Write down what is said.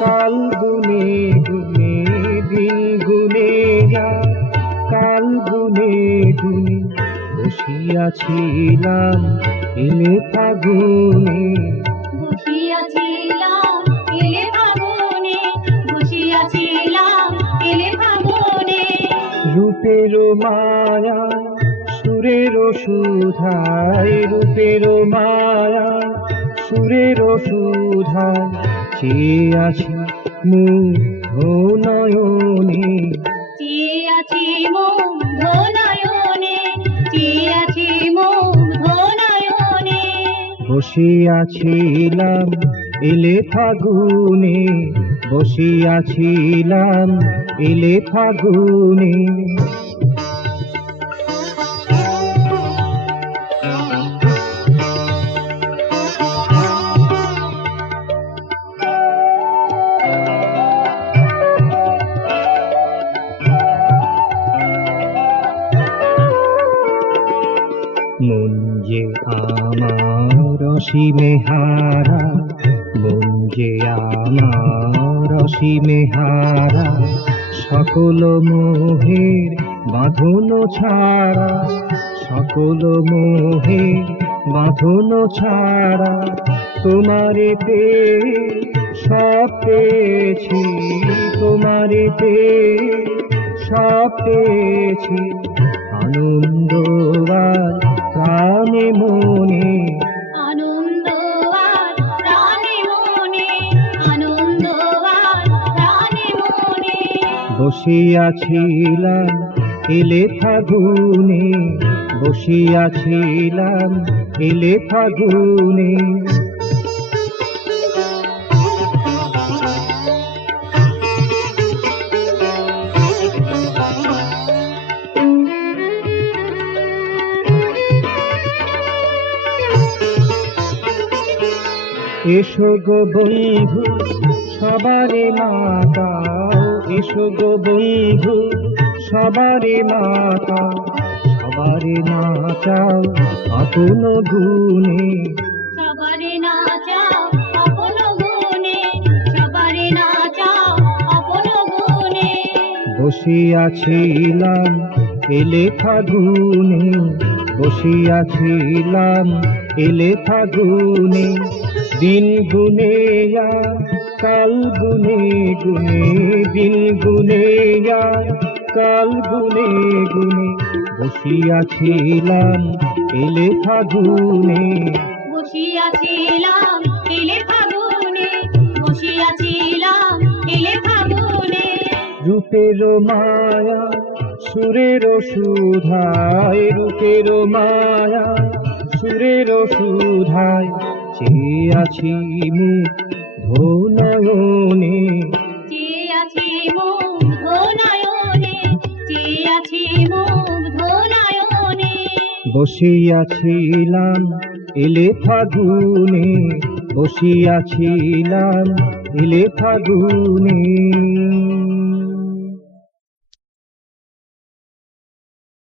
কাল গুনে গুনে দিন গুনে যায়, কাল গুনে গুনে বসিয়াছিলাম এলে ফাগুনে, বসিয়াছিলাম এলে ফাগুনে, বসিয়াছিলাম এলে ফাগুনে। রূপের মায়া সুরের সুধায়, রূপের মায়া সুরের সুধায় চেয়ে আছি মুগ্ধ নয়নে, চেয়ে আছি মুগ্ধ নয়নে, চেয়ে আছি মুগ্ধ নয়নে। বসিয়াছিলাম এলে ফাগুনে, বসিয়াছিলাম এলে ফাগুনে। মন যে আমার অসীমে হারা, মন যে আমার অসীমে হারা, সকল মোহের বাঁধন ছাড়া, সকল মোহের বাঁধন ছাড়া। তোমারে পেয়ে সব পেয়েছি, তোমারে পেয়ে সব পেয়েছি, আনন্দ আর প্রাণে মনে, আনন্দ আর প্রাণে মনে, আনন্দ আর প্রাণে মনে। বসিয়াছিলাম এলে ফাগুনে, বসিয়াছিলাম এলে ফাগুনে। এসো গো বন্ধু সবারে মাতাও, এসো গো বন্ধু সবারে মাতাও, সবারে নাচাও আপন গুণে, সবারে নাচাও আপন গুণে, সবারে নাচাও আপন গুণে। বসিয়াছিলাম এলে ফাগুনে, বসিয়াছিলাম এলে ফাগুনে। দিন গুনে যায় কাল গুনে গুনে, দিন গুনে যায় কাল গুনে গুনে, বসিয়াছিলাম এলে ফাগুনে, বসিয়াছিলাম এলে ফাগুনে, বসিয়াছিলাম এলে ফাগুনে। রূপের মায়া সুরের সুধায়, রূপের মায়া সুরের সুধায় চেয়ে আছি মুগ্ধ নয়নে, চেয়ে আছি মুগ্ধ নয়নে, চেয়ে আছি মুগ্ধ নয়নে। বসিয়াছিলাম এলে ফাগুনে, বসিয়াছিলাম এলে ফাগুনে।